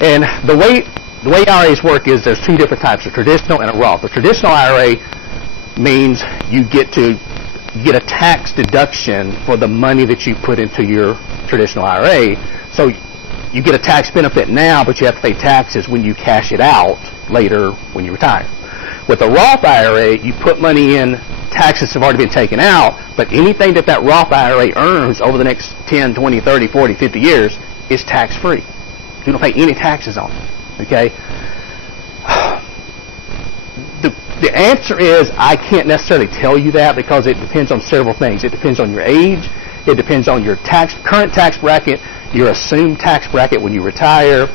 And the way IRAs work is there's 2 different types, a traditional and a Roth. The traditional IRA means you get a tax deduction for the money that you put into your traditional IRA. So you get a tax benefit now, but you have to pay taxes when you cash it out later when you retire. With a Roth IRA, you put money in, taxes have already been taken out, but anything that Roth IRA earns over the next 10, 20, 30, 40, 50 years is tax-free. You don't pay any taxes on it. Okay? The answer is I can't necessarily tell you that because it depends on several things. It depends on your age. It depends on your current tax bracket, your assumed tax bracket when you retire.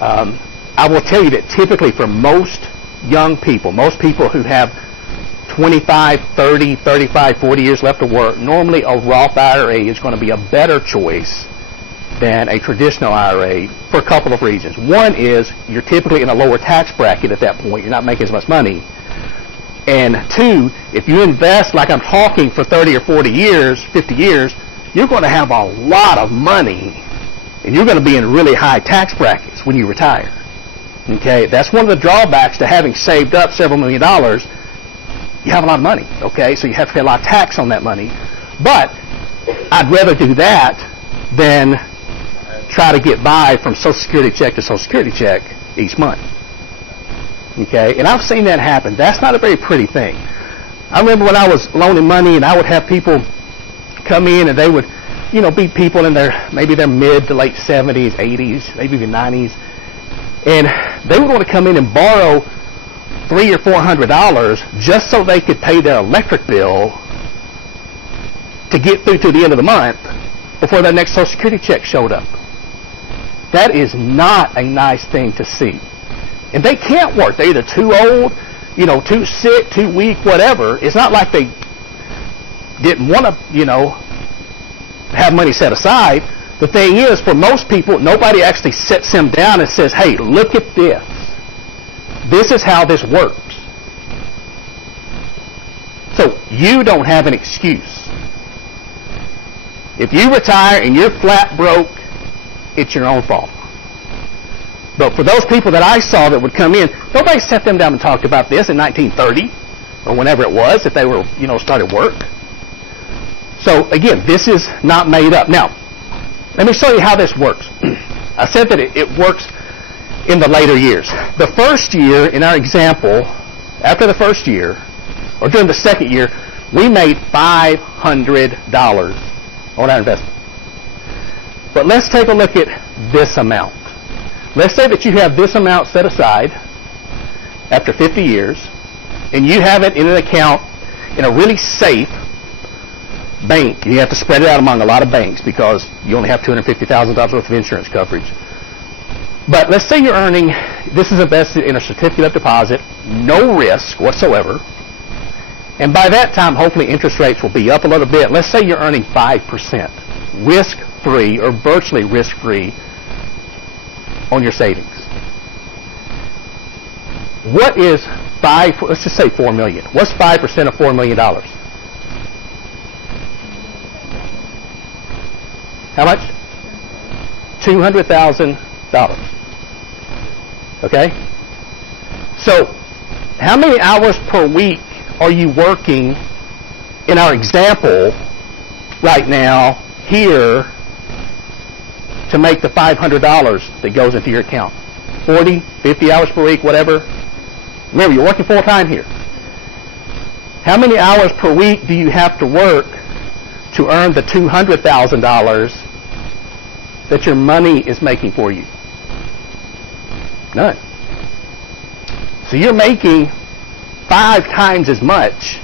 I will tell you that typically for most young people, most people who have 25, 30, 35, 40 years left to work, normally a Roth IRA is going to be a better choice than a traditional IRA for a couple of reasons. One is you're typically in a lower tax bracket at that point. You're not making as much money. And two, if you invest like I'm talking for 30 or 40 years, 50 years, you're going to have a lot of money, and you're going to be in really high tax brackets when you retire. Okay, that's one of the drawbacks to having saved up several $1 million. You have a lot of money, okay, so you have to pay a lot of tax on that money. But I'd rather do that than try to get by from Social Security check to Social Security check each month. Okay, and I've seen that happen. That's not a very pretty thing. I remember when I was loaning money, and I would have people come in, and they would, be people in maybe their mid to late 70s, 80s, maybe even 90s, and they would want to come in and borrow $300 or $400 just so they could pay their electric bill to get through to the end of the month before their next Social Security check showed up. That is not a nice thing to see. And they can't work. They're either too old, too sick, too weak, whatever. It's not like they didn't want to, have money set aside. The thing is, for most people, nobody actually sits them down and says, hey, look at this. This is how this works. So you don't have an excuse. If you retire and you're flat broke, it's your own fault. But for those people that I saw that would come in, nobody sat them down and talked about this in 1930 or whenever it was that they were, started work. So again, this is not made up. Now, let me show you how this works. I said that it works in the later years. The first year, in our example, after the first year, or during the second year, we made $500 on our investment. But let's take a look at this amount. Let's say that you have this amount set aside after 50 years, and you have it in an account in a really safe bank. You have to spread it out among a lot of banks because you only have $250,000 worth of insurance coverage. But let's say you're earning, this is invested in a certificate of deposit, no risk whatsoever, and by that time, hopefully interest rates will be up a little bit. Let's say you're earning 5%, risk-free or virtually risk-free on your savings. What is let's just say $4 million. What's 5% of $4 million? How much? $200,000. Okay? So, how many hours per week are you working in our example right now here to make the $500 that goes into your account? 40, 50 hours per week, whatever. Remember, you're working full time here. How many hours per week do you have to work to earn the $200,000 that your money is making for you? None. So you're making 5 times as much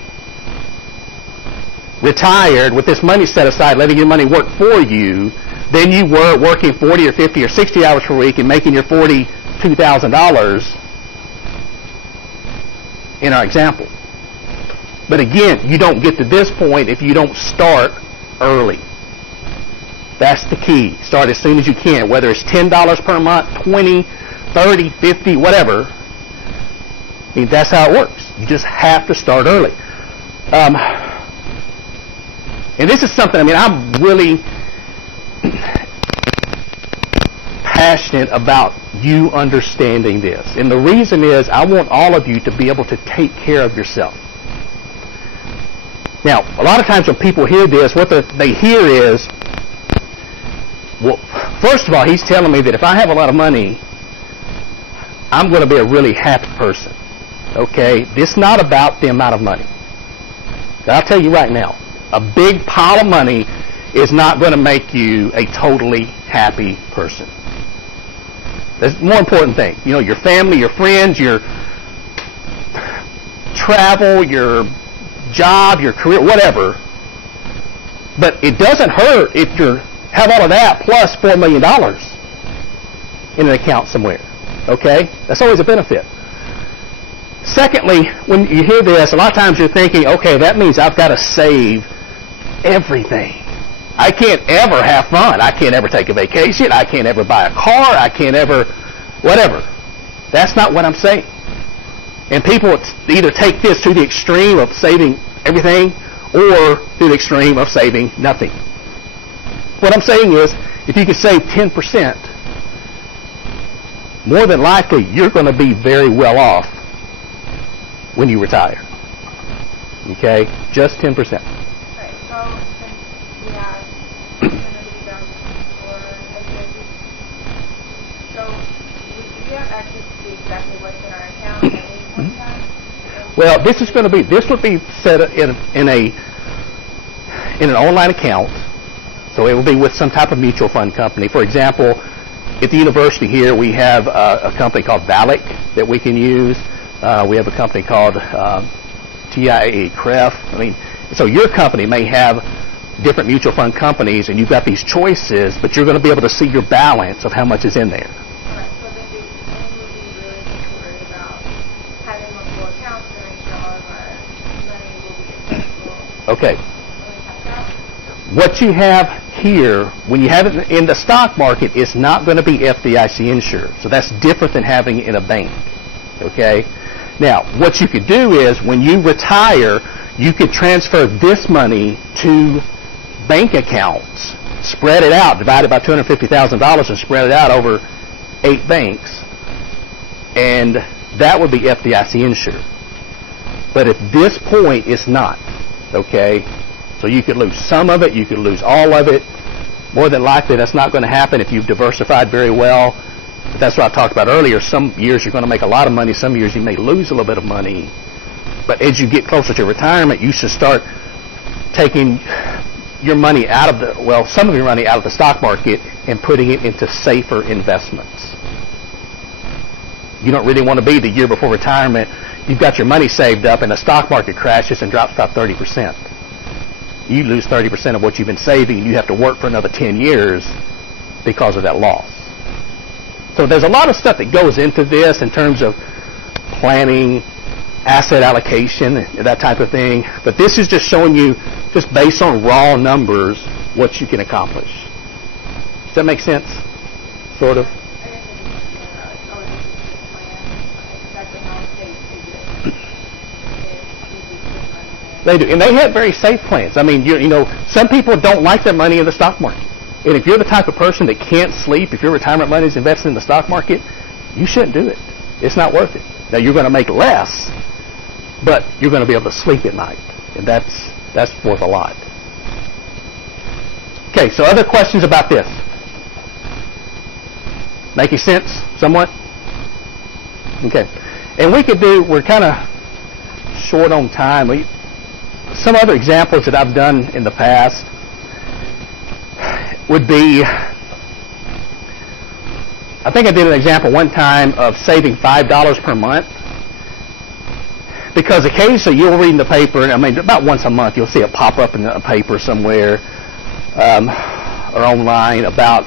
retired with this money set aside, letting your money work for you, than you were working 40 or 50 or 60 hours per week and making your $42,000 in our example. But again, you don't get to this point if you don't start early. That's the key. Start as soon as you can, whether it's $10 per month, 20, 30, 50, whatever. I mean, that's how it works. You just have to start early. And this is something, I'm really passionate about you understanding this. And the reason is I want all of you to be able to take care of yourself. Now, a lot of times when people hear this, what they hear is, well, first of all, he's telling me that if I have a lot of money, I'm going to be a really happy person. Okay? This is not about the amount of money. I'll tell you right now, a big pile of money is not going to make you a totally happy person. There's more important things. Your family, your friends, your travel, your job, your career, whatever. But it doesn't hurt if you have all of that plus $4 million in an account somewhere. Okay? That's always a benefit. Secondly, when you hear this, a lot of times you're thinking, okay, that means I've got to save everything. I can't ever have fun. I can't ever take a vacation. I can't ever buy a car. I can't ever, whatever. That's not what I'm saying. And people either take this to the extreme of saving everything or to the extreme of saving nothing. What I'm saying is, if you can save 10%, more than likely you're going to be very well off when you retire. Okay? Just 10%. Right. So since we have $250,000 for SBIC, so do we have access to exactly what's in our account at any point in time? Well, this would be set in an online account. So it will be with some type of mutual fund company. For example, at the university here, we have a company called VALIC that we can use. We have a company called TIAA CREF. I mean, so your company may have different mutual fund companies, and you've got these choices, but you're going to be able to see your balance of how much is in there. Alright, so then we would be really just worried about having multiple accounts to make sure all of our money will be accessible Okay. when we have out. What you have here, when you have it in the stock market, it's not going to be FDIC insured. So that's different than having it in a bank. Okay? Now, what you could do is, when you retire, you could transfer this money to bank accounts, spread it out, divide it by $250,000 and spread it out over 8 banks, and that would be FDIC insured. But at this point, it's not. Okay? So you could lose some of it, you could lose all of it. More than likely, that's not going to happen if you've diversified very well. But that's what I talked about earlier. Some years you're going to make a lot of money, some years you may lose a little bit of money. But as you get closer to retirement, you should start taking your money out of some of your money out of the stock market and putting it into safer investments. You don't really want to be the year before retirement, you've got your money saved up and the stock market crashes and drops about 30%. You lose 30% of what you've been saving, and you have to work for another 10 years because of that loss. So there's a lot of stuff that goes into this in terms of planning, asset allocation, that type of thing. But this is just showing you, just based on raw numbers, what you can accomplish. Does that make sense? Sort of? I guess I just want to know, exactly how states do this. They do. And they have very safe plans. I mean, you know, some people don't like their money in the stock market. And if you're the type of person that can't sleep, if your retirement money is invested in the stock market, you shouldn't do it. It's not worth it. Now, you're going to make less, but you're going to be able to sleep at night. And that's worth a lot. Okay, so other questions about this? Making sense somewhat? Okay. And we're kind of short on time. Some other examples that I've done in the past would be, I think I did an example one time of saving $5 per month. Because occasionally you'll read in the paper, I mean, about once a month you'll see it pop up in a paper somewhere or online about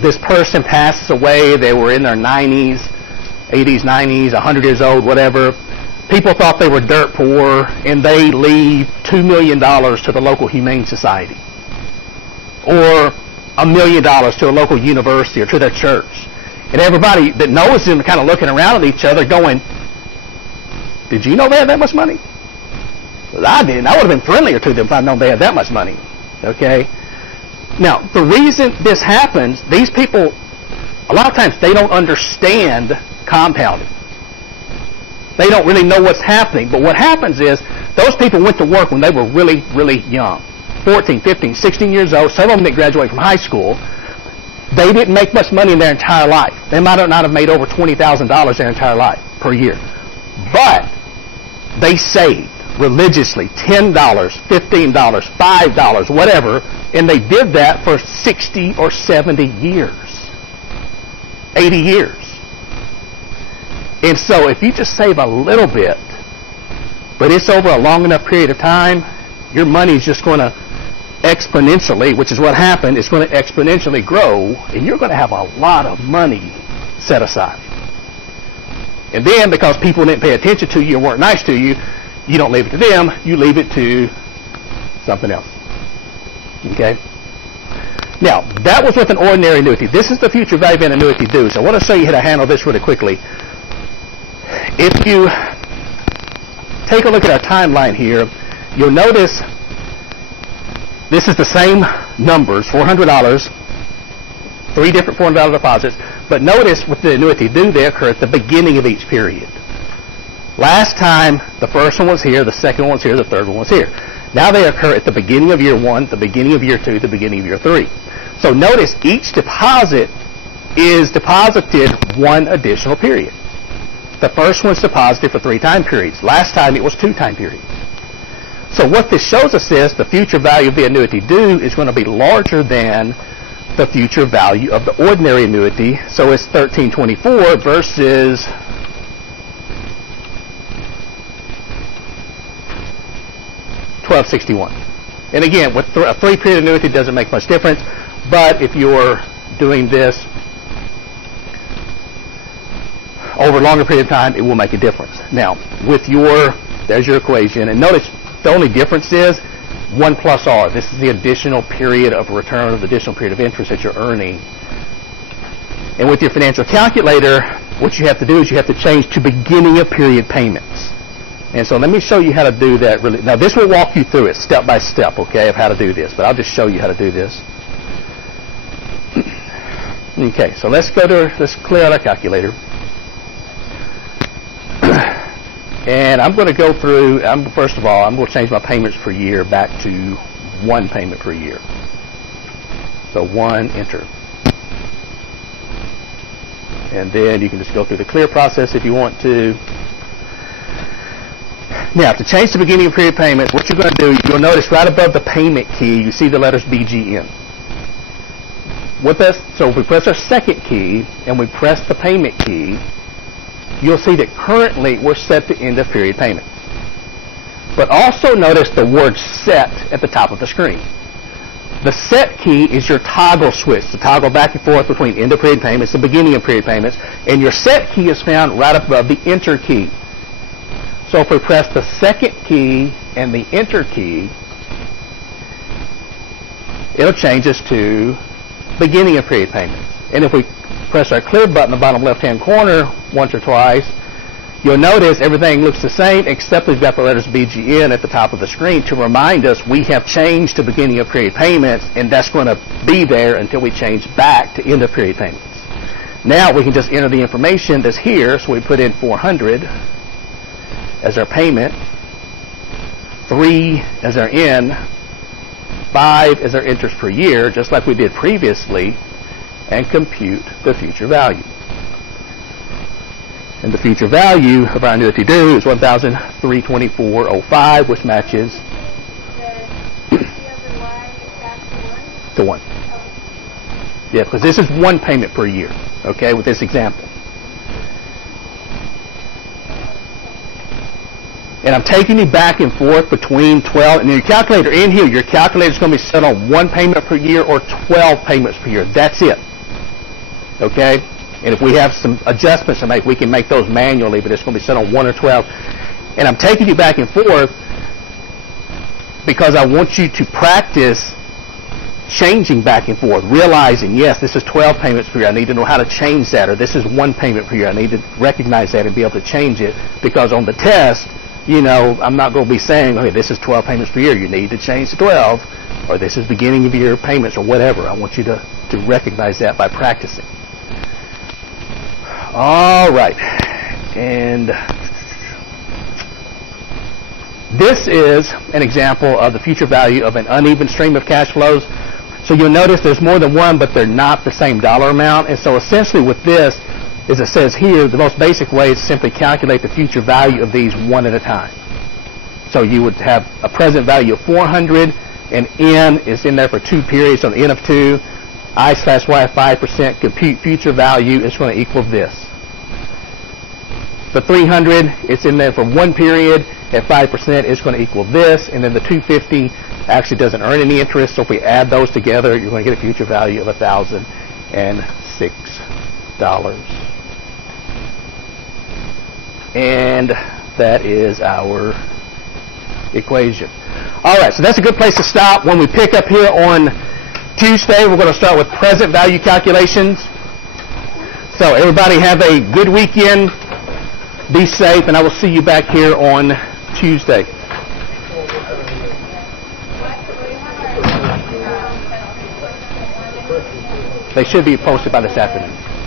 this person passes away, they were in their 90s, 80s, 90s, 100 years old, whatever. People thought they were dirt poor, and they leave $2 million to the local humane society, or $1 million to a local university or to their church. And everybody that knows them kind of looking around at each other going, did you know they had that much money? Well, I didn't. I would have been friendlier to them if I'd known they had that much money. Okay? Now, the reason this happens, these people, a lot of times they don't understand compounding. They don't really know what's happening. But what happens is, those people went to work when they were really, really young. 14, 15, 16 years old. Some of them didn't graduate from high school. They didn't make much money in their entire life. They might not have made over $20,000 their entire life per year. But they saved religiously $10, $15, $5, whatever, and they did that for 60 or 70 years, 80 years. And so if you just save a little bit, but it's over a long enough period of time, your money is just going to exponentially, which is what happened, it's going to exponentially grow, and you're going to have a lot of money set aside. And then, because people didn't pay attention to you or weren't nice to you, you don't leave it to them, you leave it to something else. Okay? Now, that was with an ordinary annuity. This is the future value of an annuity due. So I want to show you how to handle this really quickly. If you take a look at our timeline here, you'll notice this is the same numbers, $400, 3 different $400 deposits, but notice with the annuity due, they occur at the beginning of each period. Last time, the first one was here, the second one was here, the third one was here. Now they occur at the beginning of year 1, the beginning of year 2, the beginning of year 3. So notice each deposit is deposited 1 additional period. The first one's deposited for 3 time periods. Last time it was 2 time periods. So what this shows us is the future value of the annuity due is going to be larger than the future value of the ordinary annuity. So it's 1324 versus 1261. And again, with a 3-period annuity, it doesn't make much difference. But if you're doing this over a longer period of time, it will make a difference. Now, there's your equation. And notice the only difference is 1 plus R. This is the additional period of return, or the additional period of interest that you're earning. And with your financial calculator, what you have to do is you have to change to beginning of period payments. And so let me show you how to do that really. Now, this will walk you through it step by step, okay, of how to do this. But I'll just show you how to do this. Okay, so let's clear out our calculator. And I'm going to go through, first of all, I'm going to change my payments per year back to 1 payment per year. So 1, enter. And then you can just go through the clear process if you want to. Now, to change the beginning of period payments, what you're going to do, you'll notice right above the payment key, you see the letters BGN. So if we press our second key and we press the payment key, you'll see that currently we're set to end of period payments. But also notice the word set at the top of the screen. The set key is your toggle switch to toggle back and forth between end of period payments and beginning of period payments. And your set key is found right above the enter key. So if we press the second key and the enter key, it'll change us to beginning of period payments. And if we press our clear button in the bottom left-hand corner once or twice, you'll notice everything looks the same except we've got the letters BGN at the top of the screen to remind us we have changed to beginning of period payments, and that's going to be there until we change back to end of period payments. Now we can just enter the information that's here, so we put in 400 as our payment, 3 as our in, 5 as our interest per year, just like we did previously, and compute the future value. And the future value of our annuity due is $1,324.05, which matches the 1. Yeah, because this is 1 payment per year, okay, with this example. And I'm taking you back and forth between 12, and your calculator in here, your calculator is going to be set on 1 payment per year or 12 payments per year. That's it. Okay? And if we have some adjustments to make, we can make those manually, but it's going to be set on 1 or 12. And I'm taking you back and forth because I want you to practice changing back and forth, realizing, yes, this is 12 payments per year. I need to know how to change that. Or this is 1 payment per year. I need to recognize that and be able to change it, because on the test, you know, I'm not going to be saying, okay, this is 12 payments per year. You need to change to 12, or this is beginning of year payments, or whatever. I want you to recognize that by practicing. All right. And this is an example of the future value of an uneven stream of cash flows. So you'll notice there's more than one, but they're not the same dollar amount. And so essentially with this, as it says here, the most basic way is to simply calculate the future value of these one at a time. So you would have a present value of 400, and N is in there for 2 periods, so an N of 2. I/Y 5%, compute future value is going to equal this. The 300, it's in there for 1 period, at 5%, it's going to equal this. And then the 250 actually doesn't earn any interest, so if we add those together, you're going to get a future value of $1,006. And that is our equation. All right, so that's a good place to stop. When we pick up here on Tuesday, we're going to start with present value calculations. So everybody have a good weekend. Be safe, and I will see you back here on Tuesday. They should be posted by this afternoon.